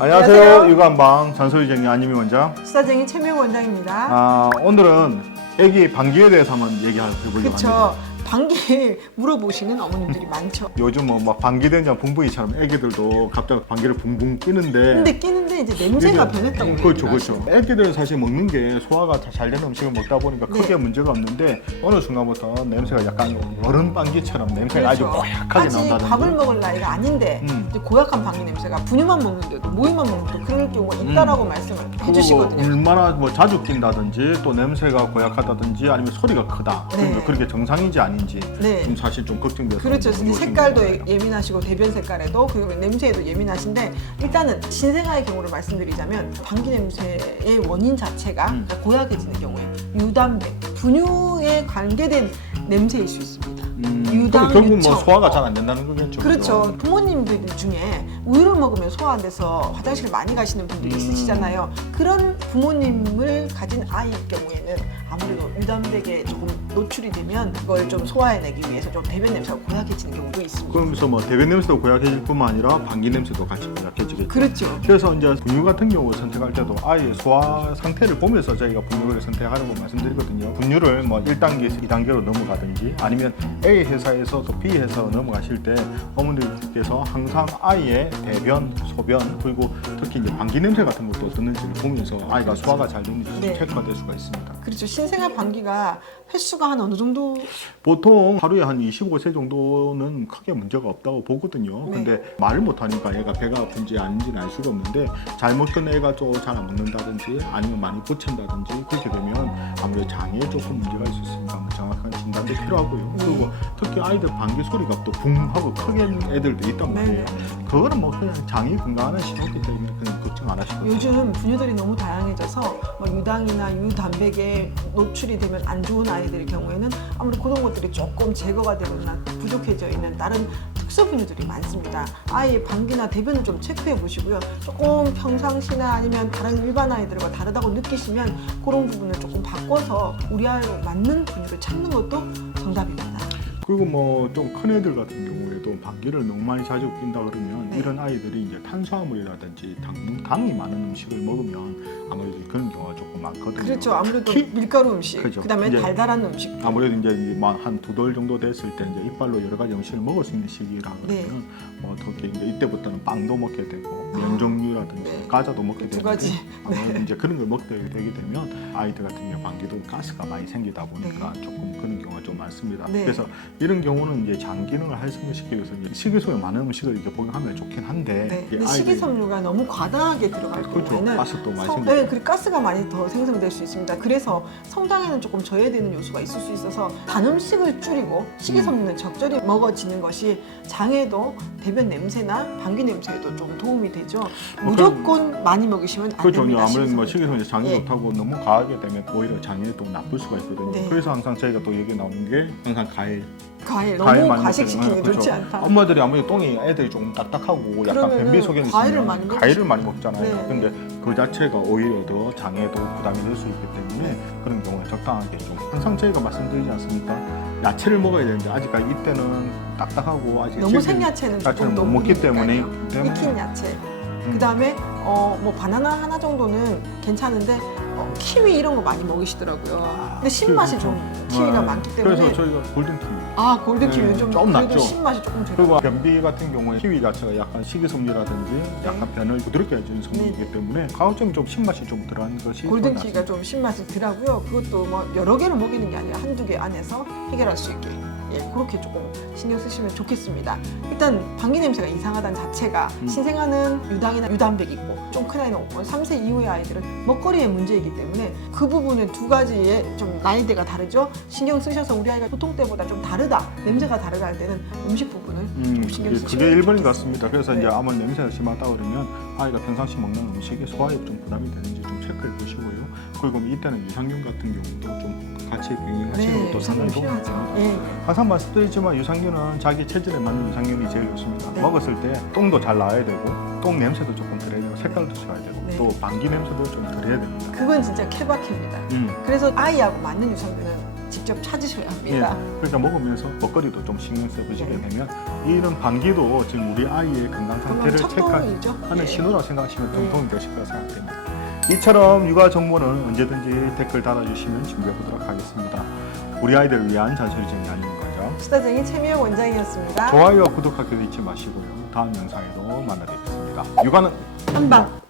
안녕하세요. 육아한방 잔소리쟁이 안유미 원장. 수사쟁이 최명 원장입니다. 오늘은 아기 방귀에 대해서 한번 얘기해보려고 합니다. 그렇죠. 방귀 물어보시는 어머님들이 많죠. 요즘 막 방귀 된장 붕붕이처럼 아기들도 갑자기 방귀를 붕붕 끼는데 근데 끼는데 이제 냄새가 변했다고. 그렇죠. 아기들은 사실 먹는 게 소화가 잘 되는 음식을 먹다 보니까 크게 문제가 없는데 어느 순간부터 냄새가 약간 어른 방귀처럼 냄새가 아주 고약하게 아직 나온다든지. 밥을 먹을 나이가 아닌데 이제 고약한 방귀 냄새가 분유만 먹는데도 모유만 먹는데도 그럴 경우가 있다라고 말씀을 해주시거든요. 얼마나 자주 낀다든지 또 냄새가 고약하다든지 아니면 소리가 크다. 그러니까 그렇게 정상인지 아닌지 좀 사실 좀 걱정돼서. 그렇죠. 색깔도 예민하시고 대변 색깔에도 그리고 냄새에도 예민하신데 일단은 신생아의 경우를 말씀드리자면 방귀 냄새의 원인 자체가 고약해지는 경우에 유담배, 분유에 관계된 냄새일 수 있습니다. 유당, 결국 유청. 뭐 소화가 잘 안 된다는 거겠죠. 그렇죠. 부모님들 중에 우유를 먹으면 소화 안 돼서 화장실 많이 가시는 분들이 있으시잖아요. 그런 부모님을 가진 아이일 경우에는 아무래도 유담백에 조금 노출이 되면 그걸 좀 소화해내기 위해서 좀 대변 냄새가 고약해지는 경우도 있습니다. 그러면서 뭐 대변 냄새도 고약해질 뿐만 아니라 방귀 냄새도 같이 고약해지겠죠. 그렇죠. 그래서 이제 분유 같은 경우 선택할 때도 아이의 소화 상태를 보면서 저희가 분유를 선택하라고 말씀드리거든요. 분유를 뭐 1단계에서 2단계로 넘어가든지 아니면 A 회사에서 또 B 회사로 넘어가실 때 어머니들께서 항상 아이의 대변, 소변 그리고 특히 이제 방귀 냄새 같은 것도 드는지를 보면서 아이가 소화가 잘 되는지 좀 체크가 될 수가 있습니다. 그렇죠. 신생아 방귀가 횟수가 한 어느 정도? 보통 하루에 한 25세 정도는 크게 문제가 없다고 보거든요. 근데 말을 못하니까 얘가 배가 아픈지 아닌지는 알 수가 없는데 잘 먹던 애가 좀 잘 안 먹는다든지 아니면 많이 붙인다든지 그렇게 되면 아무래도 장애에 조금 문제가 있을 수 있으니까 정확한 진단도 필요하고요. 그리고 특히 아이들 방귀 소리가 또 붕 하고 크게 애들도 있단 말이에요. 그거는 뭐 그냥 장이 건강한 신호기 때문에 그냥 걱정 안 하시고. 요즘 분유들이 너무 다양해져서 뭐 유당이나 유담백에 노출이 되면 안 좋은 아이들의 경우에는 아무래도 그런 것들이 조금 제거가 되거나 부족해져 있는 다른 특수 분유들이 많습니다. 아이의 방귀나 대변을 좀 체크해 보시고요. 조금 평상시나 아니면 다른 일반 아이들과 다르다고 느끼시면 그런 부분을 조금 바꿔서 우리 아이로 맞는 분유를 찾는 것도 정답입니다. 그리고 뭐 좀 큰 애들 같은 경우에도 방귀를 너무 많이 자주 낀다 그러면 이런 아이들이 이제 탄수화물이라든지 당이 많은 음식을 먹으면 아무래도 그런 경우가 조금 많거든요. 그렇죠. 아무래도 밀가루 음식, 그렇죠. 그다음에 이제 달달한 음식. 아무래도 이제 한 2돌 정도 됐을 때 이제 이빨로 여러 가지 음식을 먹을 수 있는 시기라 그러면 뭐 어떻게 이제 이때부터는 빵도 먹게 되고 면 종류라든지 과자도 먹게 되고 두 가지. 아무래도 이제 그런 걸 먹게 되게 되면 아이들 같은 경우 방귀도 가스가 많이 생기다 보니까 조금 그런 경우가 좀 많습니다. 그래서 이런 경우는 이제 장 기능을 활성화시키기 위해서 식이섬유 많은 음식을 이렇게 복용하면 좋긴 한데 근데 식이섬유가 너무 과다하게 들어갈 경우에는 가스도 많이 생기고 그리고 가스가 많이 더 생성될 수 있습니다. 그래서 성장에는 조금 저해되는 요소가 있을 수 있어서 단 음식을 줄이고 식이섬유는 적절히 먹어지는 것이 장에도 대변 냄새나 방귀 냄새에도 좀 도움이 되죠. 무조건 많이 먹이시면 안 그렇죠. 됩니다. 아무래도 뭐 식이섬유 장이 좋다고 너무 과하게 되면 오히려 장에 또 나쁠 수가 있거든요. 그래서 항상 저희가 또 얘기 나오는 게 항상 과일 너무 과식시키는 게 좋지 않다. 엄마들이 아무래도 똥이 애들이 좀 딱딱하고 약간 변비 소견이 있으면 과일을 많이 먹잖아요. 근데 그 자체가 오히려 더 장에도 부담이 될 수 있기 때문에 그런 경우에 적당하게 좀 항상 저희가 말씀드리지 않습니까? 야채를 먹어야 되는데 아직까지 이때는 딱딱하고 아직 너무 생야채는 조금 못 먹기 때문에 익힌 야채. 그다음에 뭐 바나나 하나 정도는 괜찮은데 키위 이런 거 많이 먹이시더라고요. 근데 신맛이 좀 키위가 많기 때문에 그래서 저희가 골든 키위. 골든 키위는 좀 그래도 낫죠. 신맛이 조금 들어요. 그리고 변비 같은 경우에 키위 자체가 약간 식이섬유라든지 약간 변을 부드럽게 해주는 성분이기 때문에 가급적 좀 신맛이 좀 들어간 것이 골든 키위가 좀 신맛이 덜하고요. 그것도 뭐 여러 개를 먹이는 게 아니라 한두 개 안에서 해결할 수 있게 그렇게 조금 신경 쓰시면 좋겠습니다. 일단 방귀 냄새가 이상하다는 자체가 신생아는 유당이나 유담백이 있고 좀 큰 아이는 3세 이후의 아이들은 먹거리의 문제이기 때문에 그 부분은 두 가지의 좀 나이대가 다르죠. 신경 쓰셔서 우리 아이가 보통 때보다 좀 다르다, 냄새가 다르다 할 때는 음식 부분을 좀 신경 쓰시면 그게 1번인 것 같습니다. 그래서 이제 아마 냄새가 심하다 그러면 아이가 평상시 먹는 음식에 소화에 좀 부담이 되는지 좀 체크해 보시고요. 그리고 이때는 유산균 같은 경우도 좀 같이 병행하시는 것도 상당히 좋습니다. 항상 말씀드리지만 유산균은 자기 체질에 맞는 유산균이 제일 좋습니다. 먹었을 때 똥도 잘 나와야 되고 똥 냄새도 조금 덜해야 되고 색깔도 좋아야 되고 또 방귀 냄새도 좀 덜해야 됩니다. 그건 진짜 케바케입니다. 그래서 아이하고 맞는 유산균은 직접 찾으셔야 예, 합니다. 그러니까 먹으면서 먹거리도 좀 신경 써보시게 네. 되면 이런 방귀도 지금 우리 아이의 건강 상태를 첫 체크하는 도움이죠. 신호라고 생각하시면 좀 예. 도움이 되실 거라 생각됩니다. 이처럼 육아 정보는 언제든지 댓글 달아주시면 준비해 보도록 하겠습니다. 우리 아이들을 위한 잔소리쟁이 아닌 거죠. 수다쟁이 최미영 원장이었습니다. 좋아요와 구독하기도 잊지 마시고요. 다음 영상에도 만나뵙겠습니다. 육아는 한방